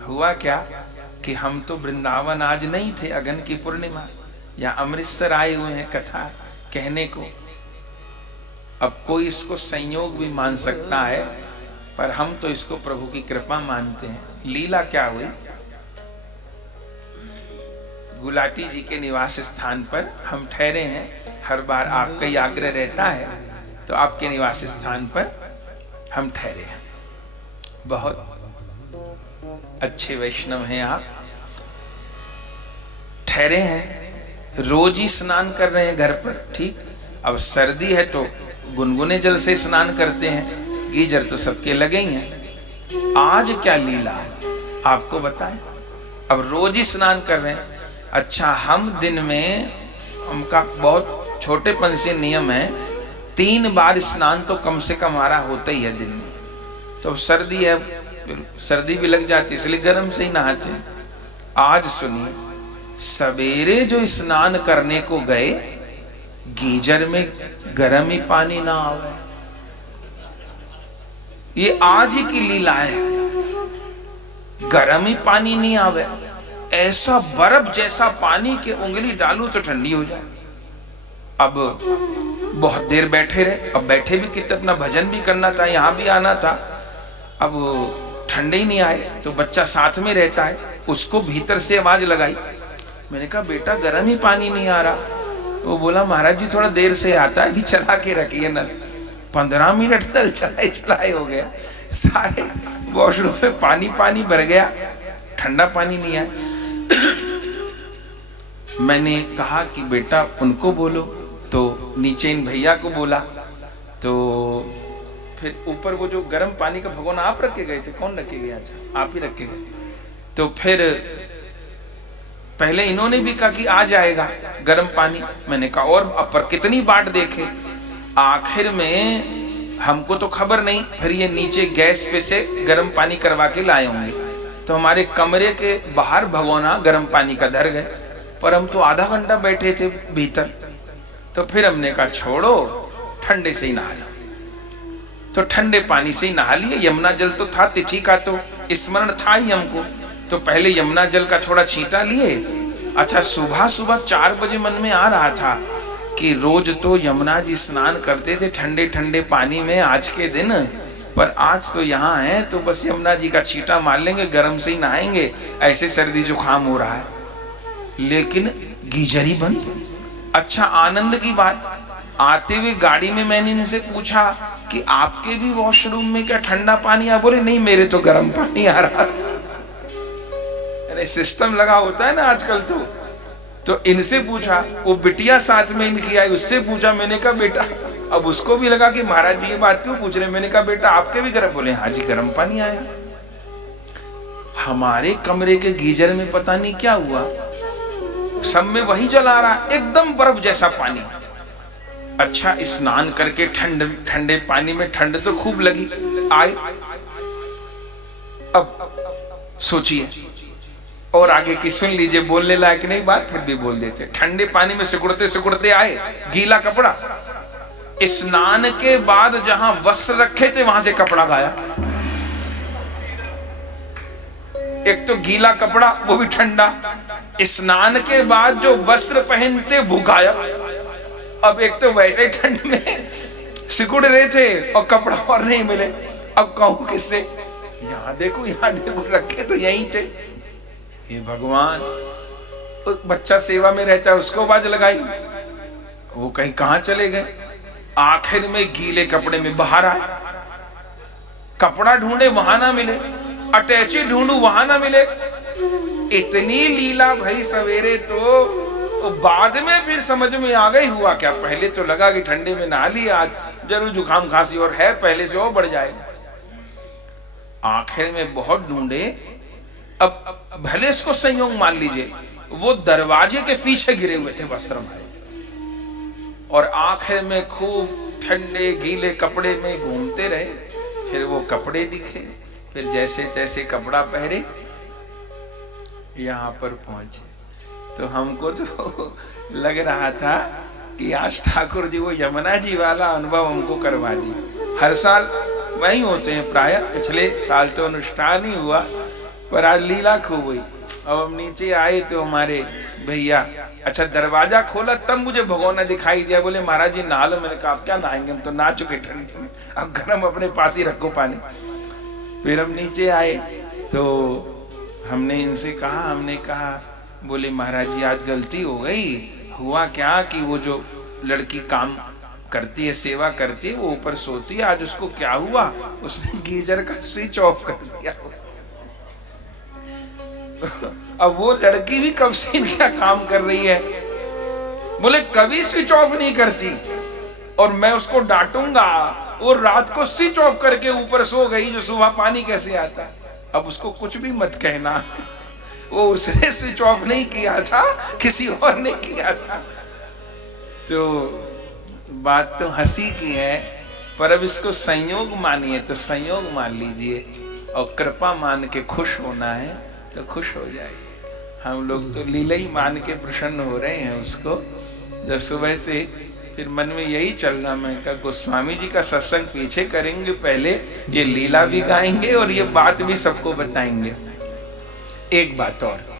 हुआ क्या कि हम तो वृंदावन आज नहीं थे, अगन की पूर्णिमा, या अमृतसर आए हुए हैं कथा कहने को। अब कोई इसको संयोग भी मान सकता है, पर हम तो इसको प्रभु की कृपा मानते हैं। लीला क्या हुई, गुलाटी जी के निवास स्थान पर हम ठहरे हैं। हर बार आपका ही आग्रह रहता है, तो आपके निवास स्थान पर हम ठहरे हैं। बहुत अच्छे वैष्णव हैं आप, ठहरे हैं, रोज ही स्नान कर रहे हैं घर पर। ठीक, अब सर्दी है तो गुनगुने जल से स्नान करते हैं, गीजर तो सबके लगे ही हैं। आज क्या लीला है आपको बताएं। अब रोज ही स्नान कर रहे हैं। अच्छा, हम दिन में, हमका बहुत छोटेपन से नियम है, 3 बार स्नान तो कम से कम हमारा होता ही है दिन में। तो सर्दी है, सर्दी भी लग जाती, इसलिए गर्म से ही नहाते। आज सुनिए, सवेरे जो स्नान करने को गए, गीजर में गर्म ही पानी ना आवे। ये आज ही की लीला है, गर्म ही पानी नहीं आवे। ऐसा बर्फ जैसा पानी के उंगली डालू तो ठंडी हो जाए। अब बहुत देर बैठे रहे, अब बैठे भी कितने, अपना भजन भी करना था, यहां भी आना था। अब ठंडे ही नहीं आए, तो बच्चा साथ में रहता है, उसको भीतर से आवाज लगाई। मैंने कहा बेटा गर्म ही पानी नहीं आ रहा। वो बोला महाराज जी थोड़ा देर से आता है, भी चला के रखिए नल। 15 मिनट नल चलाए हो गया, सारे वॉशरूम में पानी पानी भर गया, ठंडा पानी नहीं आया। मैंने कहा कि बेटा उनको बोलो, तो नीचे इन भैया को बोला, तो फिर ऊपर वो जो गर्म पानी का भगोना आप रख के गए थे, कौन रख के गया? अच्छा, आप ही रख के गए। तो फिर पहले इन्होंने भी कहा कि आ जाएगा गर्म पानी। मैंने कहा और पर कितनी बाट देखे, आखिर में हमको तो खबर नहीं, फिर ये नीचे गैस पे से गर्म पानी करवा के लाए होंगे। तो हमारे कमरे के बाहर भगोना गर्म पानी का धर गए, पर हम तो आधा घंटा बैठे थे भीतर। तो फिर हमने कहा छोड़ो, ठंडे से ही नहा लो। तो ठंडे पानी से ही नहा लिए। यमुना जल तो था, तिथि का तो स्मरण था ही हमको, तो पहले यमुना जल का थोड़ा छींटा लिए। अच्छा, सुबह सुबह 4 बजे मन में आ रहा था कि रोज तो यमुना जी स्नान करते थे ठंडे ठंडे पानी में आज के दिन, पर आज तो यहाँ है तो बस यमुना जी का छींटा मार लेंगे, गर्म से ही नहाएंगे, ऐसे सर्दी जुकाम हो रहा है। लेकिन गीजर ही बंद। अच्छा, आनंद की बात, आते हुए गाड़ी में मैंने इनसे पूछा कि आपके भी वॉशरूम में क्या ठंडा पानी आ? बोले नहीं, मेरे तो गर्म पानी आ रहा था। अरे सिस्टम लगा होता है ना आजकल। तो इनसे पूछा, वो बिटिया साथ में इनकी आई, उससे पूछा। मैंने कहा बेटा, अब उसको भी लगा कि महाराज जी ये बात क्यों पूछ रहे। मैंने कहा बेटा आपके भी गर्म? बोले हाँ जी गर्म पानी आया। हमारे कमरे के गीजर में पता नहीं क्या हुआ, सब में वही जल आ रहा, एकदम बर्फ जैसा पानी। अच्छा, स्नान करके ठंडे पानी में ठंड तो खूब लगी, आए। अब सोचिए, और आगे की सुन लीजिए, बोलने लायक नहीं बात, फिर भी बोल देते। ठंडे पानी में सिकुड़ते सिकुड़ते आए, गीला कपड़ा। स्नान के बाद जहां वस्त्र रखे थे वहां से कपड़ा गाया। एक तो गीला कपड़ा, वो भी ठंडा। स्नान के बाद जो वस्त्र पहनते वो गायब। अब एक तो वैसे ठंड में सिकुड़ रहे थे और कपड़ा और नहीं मिले। अब कहूं किससे? यहाँ देखो रखे तो यहीं थे। हे भगवान, बच्चा सेवा में रहता है, उसको आवाज लगाई, वो कहीं कहां चले गए। आखिर में गीले कपड़े में बाहर आए, कपड़ा ढूंढे वहां ना मिले, अटैची ढूंढू वहां ना मिले। इतनी लीला भाई सवेरे तो बाद में फिर समझ में आ गई। हुआ क्या, पहले तो लगा कि ठंडे में नहा लिया, आज जरूर जुकाम खांसी और है, पहले से और बढ़ जाएगा। आखिर में बहुत ढूंढे। अब भले इसको संयोग मान लीजिए, वो दरवाजे के पीछे गिरे हुए थे वस्त्र हमारे, और आखिर में खूब ठंडे गीले कपड़े में घूमते रहे। फिर वो कपड़े दिखे, फिर जैसे तैसे कपड़ा पहरे, यहाँ पर पहुंचे। तो हमको तो लग रहा था कि आज ठाकुर जी वो यमुना जी वाला अनुभव हमको करवा दी। हर साल वहीं होते हैं प्राय, पिछले साल तो अनुष्ठान ही हुआ, पर आज लीला खूब हुई। अब हम नीचे आए तो हमारे भैया, अच्छा दरवाजा खोला तब मुझे भगोना दिखाई दिया। बोले महाराज जी नहा लो। मैंने कहा आप क्या नहाएंगे, हम तो नहा चुके ठंडी में, अब गर्म अपने पास ही रखो पानी। फिर हम नीचे आए तो हमने इनसे कहा, हमने कहा बोले महाराज जी आज गलती हो गई। हुआ क्या कि वो जो लड़की काम करती है, सेवा करती है, वो ऊपर सोती है। आज उसको क्या हुआ, उसने गीजर का स्विच ऑफ कर दिया। अब वो लड़की भी कब से इनका काम कर रही है, बोले कभी स्विच ऑफ नहीं करती और मैं उसको डांटूंगा। वो रात को स्विच ऑफ करके ऊपर सो गई, जो सुबह पानी कैसे आता। अब उसको कुछ भी मत कहना, वो उसने स्विच ऑफ नहीं किया था, किसी और ने किया था। तो बात तो हंसी की है, पर अब इसको संयोग मानिए तो संयोग मान लीजिए, और कृपा मान के खुश होना है तो खुश हो जाइए। हम लोग तो लीला ही मान के प्रसन्न हो रहे हैं उसको। जब सुबह से फिर मन में यही चलना, मैं कहा गोस्वामी जी का सत्संग पीछे करेंगे, पहले ये लीला भी गाएंगे और ये बात भी सबको बताएंगे। एक बात और,